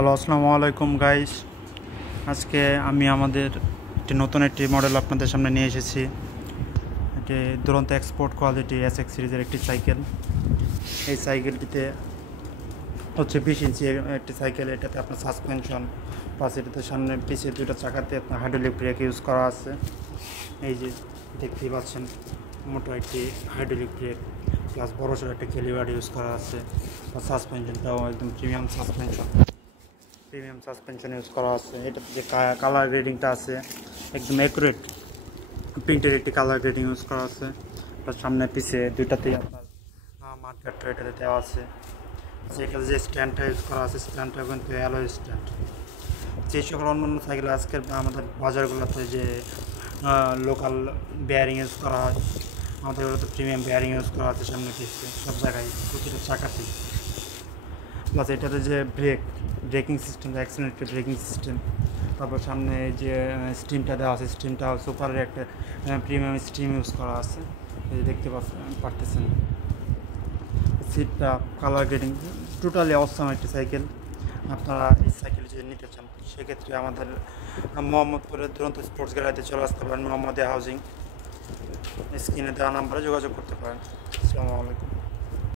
Hello, আসসালামু আলাইকুম guys. আজকে আমি আমাদের নতুন একটি মডেল আপনাদের সামনে নিয়ে এসেছি। এটি দুরন্ত এক্সপোর্ট কোয়ালিটি এসএক্স সিরিজের একটি সাইকেল। এই সাইকেলটিতে হচ্ছে 20 ইঞ্চি একটি সাইকেল। এটাতে আপনার সাসপেনশন প্লাস এটাতে সামনে পিছিয়ে দুটো চাকাতে আপনার হাইড্রোলিক ব্রেক ইউজ করা আছে। এই যে দেখতেই পাচ্ছেন, মোটো একটি হাইড্রোলিক ব্রেক প্লাস বড়সড় একটা ক্যালিবার ইউজ করা আছে। সাসপেনশনটাও একদম প্রিমিয়াম সাসপেনশন ইউজ করা আছে। এটাতে যে কালার গ্রেডিংটা আছে একদম অ্যাকুরেট প্রিন্টের একটি কালার গ্রেডিং ইউজ করা আছে। প্লাস সামনে পিছিয়ে দুইটাতেই আপনার মার্কেটটা এটাতে দেওয়া আছে। এটাতে যে স্ট্যান্ডটা ইউজ করা আছে, স্ট্যান্ডটা কিন্তু অ্যালয় স্ট্যান্ড। যে সকল অন্যান্য সাইকেল আজকের আমাদের বাজারগুলোতে যে লোকাল বেয়ারিং ইউজ করা হয়, আমাদের এগুলোতে প্রিমিয়াম বেয়ারিং ইউজ করা আছে সামনে পিছিয়ে সব জায়গায়, প্রতিটা চাকাতেই। প্লাস এটাতে যে braking system, accelerator braking system, তারপর সামনে যে স্টিমটা দেওয়া আছে, স্টিমটা সুপারের একটা প্রিমিয়াম স্টিম ইউজ করা আছে। এই দেখতে পারতেছেন সিটটা, কালার গ্রেডিং, টোটালি অসাম একটি সাইকেল। আপনারা এই সাইকেল যদি নিতে চান সেক্ষেত্রে আমাদের মোহাম্মদপুরের দুরন্ত স্পোর্টস গ্যালারিতে চলে আসতে পারেন। মোহাম্মদিয়া হাউজিং, স্ক্রিনে দেওয়া নাম্বারে যোগাযোগ করতে পারেন। আসসালামু আলাইকুম।